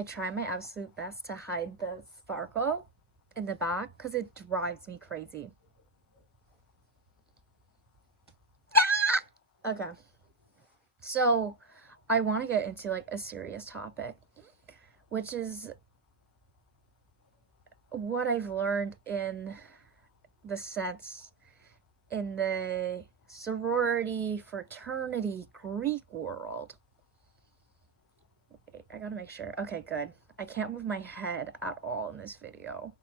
I try my absolute best to hide the sparkle in the back because it drives me crazy. Okay, so I want to get into like a serious topic, which is what I've learned in the sense in the sorority, fraternity, Greek world. Wait, I gotta make sure. Okay, good. I can't move my head at all in this video.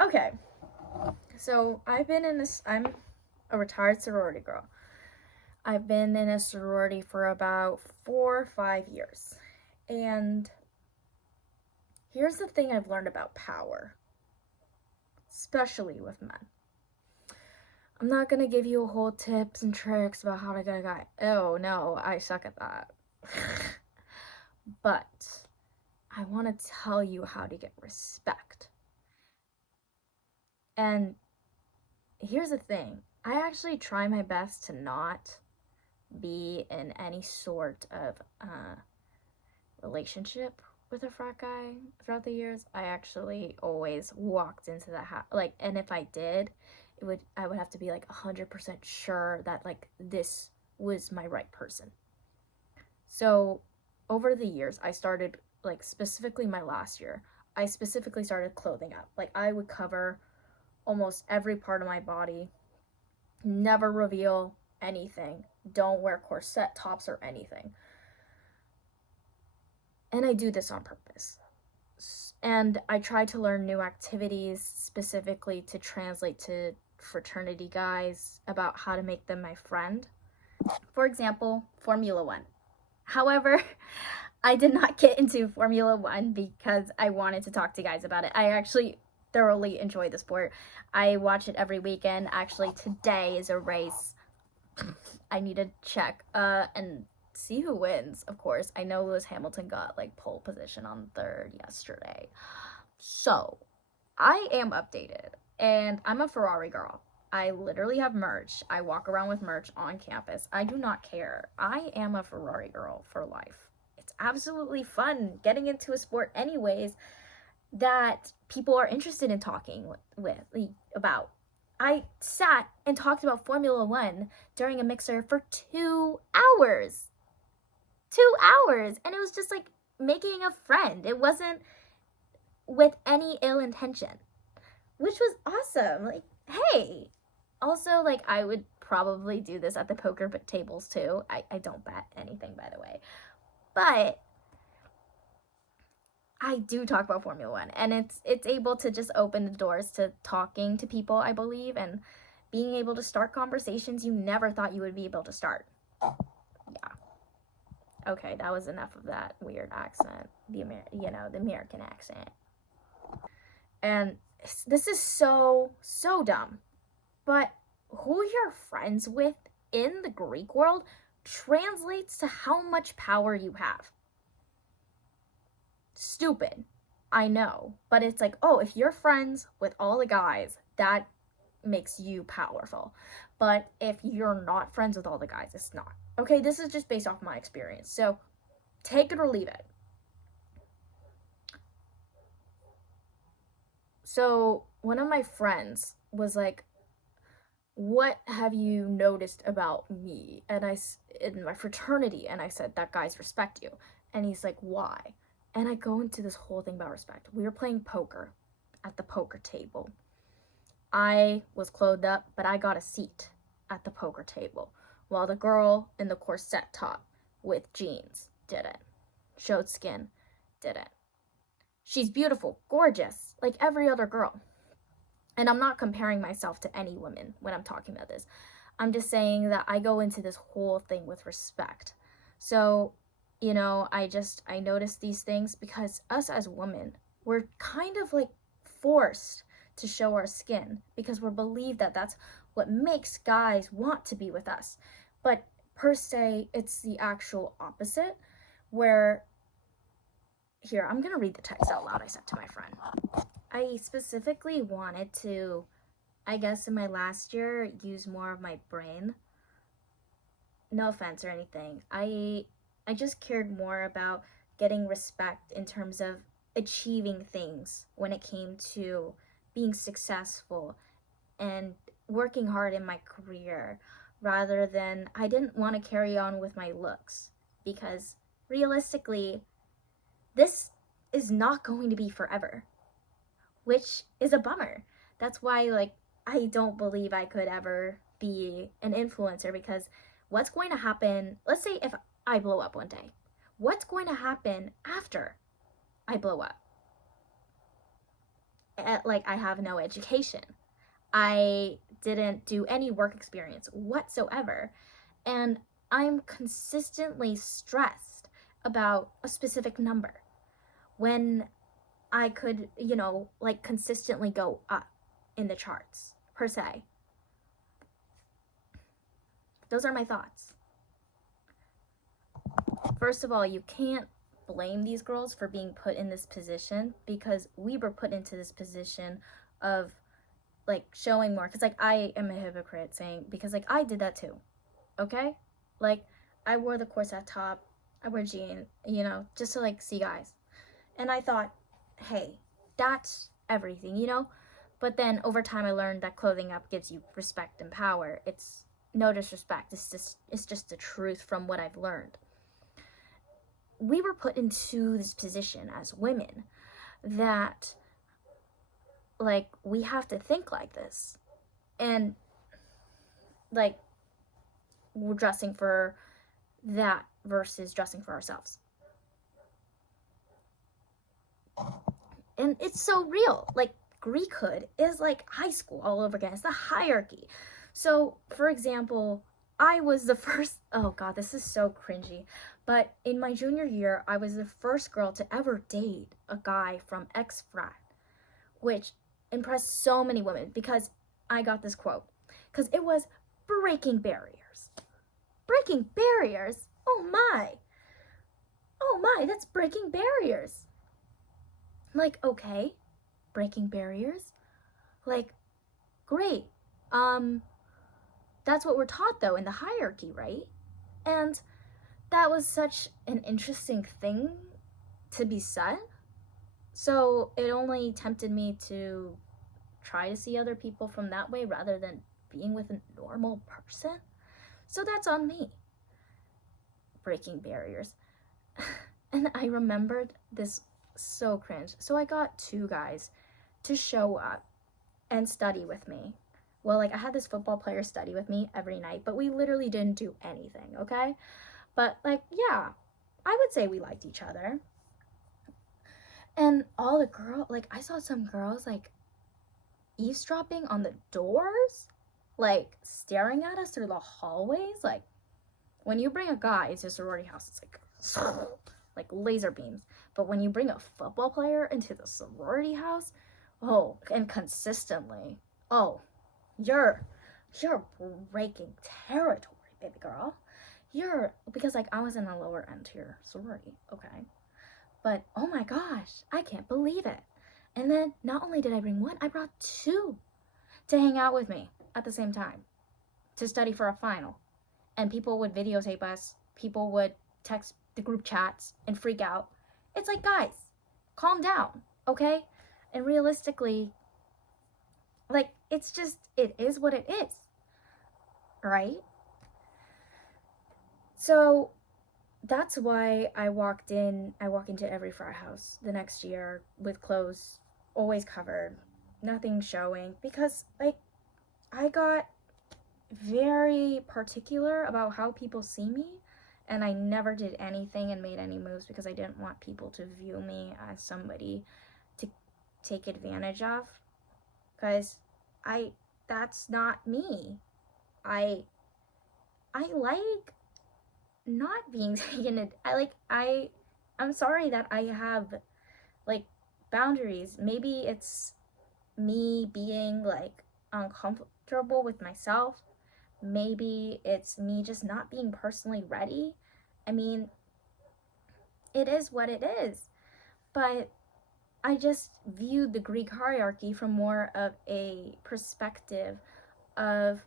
Okay, so I'm a retired sorority girl. I've been in a sorority for about 4 or 5 years. And here's the thing I've learned about power, especially with men. I'm not gonna give you a whole tips and tricks about how to get a guy. Oh no, I suck at that. But I want to tell you how to get respect. And here's the thing, I actually try my best to not be in any sort of relationship with a frat guy throughout the years. I actually always walked into the house, like, and if I did, I would have to be like 100% sure that like this was my right person. So over the years, I started, like, specifically my last year, I specifically started clothing up. Like, I would cover almost every part of my body, never reveal anything, don't wear corset tops or anything. And I do this on purpose. And I try to learn new activities specifically to translate to fraternity guys about how to make them my friend. For example, Formula One. However, I did not get into Formula One because I wanted to talk to guys about it. I actually thoroughly enjoy the sport. I watch it every weekend. Actually, today is a race. I need to check and see who wins, of course. I know Lewis Hamilton got like pole position on third yesterday. So, I am updated and I'm a Ferrari girl. I literally have merch. I walk around with merch on campus. I do not care. I am a Ferrari girl for life. It's absolutely fun getting into a sport anyways that people are interested in talking about. I sat and talked about Formula One during a mixer for 2 hours. 2 hours. And it was just like making a friend. It wasn't with any ill intention, which was awesome. Like, hey. Also, like, I would probably do this at the poker tables too. I don't bet anything, by the way. But I do talk about Formula One, and it's able to just open the doors to talking to people, I believe, and being able to start conversations you never thought you would be able to start. Yeah. Okay, that was enough of that weird accent, the American accent. And this is so dumb, but who you're friends with in the Greek world translates to how much power you have. Stupid, I know, but it's like, oh, if you're friends with all the guys, that makes you powerful. But if you're not friends with all the guys, it's not. Okay, this is just based off my experience, so take it or leave it. So one of my friends was like, what have you noticed about me and in my fraternity? And I said, that guys respect you. And he's like, why? And I go into this whole thing about respect. We were playing poker at the poker table. I was clothed up, but I got a seat at the poker table, while the girl in the corset top with jeans didn't. Showed skin, didn't. She's beautiful, gorgeous, like every other girl. And I'm not comparing myself to any woman when I'm talking about this. I'm just saying that I go into this whole thing with respect. So, I notice these things because us as women, we're kind of like forced to show our skin because we're believed that that's what makes guys want to be with us. But per se, it's the actual opposite, where, here, I'm gonna read the text out loud I sent to my friend. I specifically wanted to, I guess in my last year, use more of my brain. No offense or anything. I just cared more about getting respect in terms of achieving things when it came to being successful and working hard in my career, rather than I didn't want to carry on with my looks, because realistically, this is not going to be forever, which is a bummer. That's why, like, I don't believe I could ever be an influencer, because what's going to happen, let's say if I blow up one day, what's going to happen after I blow up? Like, I have no education. I didn't do any work experience whatsoever. And I'm consistently stressed about a specific number when I could, like, consistently go up in the charts, per se. Those are my thoughts. First of all, you can't blame these girls for being put in this position, because we were put into this position of, like, showing more. Because, like, I am a hypocrite saying, because, like, I did that too, okay? Like, I wore the corset top, I wear jeans, just to, like, see guys. And I thought, hey, that's everything, But then over time I learned that clothing up gives you respect and power. It's no disrespect. It's just the truth from what I've learned. We were put into this position as women that, like, we have to think like this. And, like, we're dressing for that versus dressing for ourselves. And it's so real. Like, Greekhood is like high school all over again. It's the hierarchy. So, for example, I was the first, oh god, this is so cringy, but in my junior year, I was the first girl to ever date a guy from X-Frat, which impressed so many women, because I got this quote, because it was breaking barriers. Breaking barriers? Oh my, that's breaking barriers. Like, okay, breaking barriers, like, great. That's what we're taught, though, in the hierarchy, right? And that was such an interesting thing to be said. So it only tempted me to try to see other people from that way rather than being with a normal person. So that's on me. Breaking barriers. And I remembered this so cringe. So I got two guys to show up and study with me. Well, like, I had this football player study with me every night, but we literally didn't do anything, okay? But, like, yeah, I would say we liked each other. And all the girls, like, I saw some girls, like, eavesdropping on the doors, like, staring at us through the hallways. Like, when you bring a guy into a sorority house, it's like laser beams. But when you bring a football player into the sorority house, oh, and consistently, oh, you're breaking territory, baby girl. Because, like, I was in a lower end tier sorority, okay? But, oh my gosh, I can't believe it. And then, not only did I bring one, I brought two to hang out with me at the same time, to study for a final. And people would videotape us, people would text the group chats and freak out. It's like, guys, calm down, okay? And realistically, like, it's just, it is what it is, right? So that's why I walk into every frat house the next year with clothes always covered, nothing showing, because, like, I got very particular about how people see me, and I never did anything and made any moves because I didn't want people to view me as somebody to take advantage of, because that's not me. I like not being taken. I'm sorry that I have, like, boundaries. Maybe it's me being, like, uncomfortable with myself. Maybe it's me just not being personally ready. I mean, it is what it is. But I just viewed the Greek hierarchy from more of a perspective of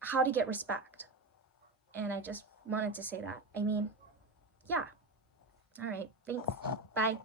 how to get respect. And I just wanted to say that. I mean, yeah, All right, thanks. Bye.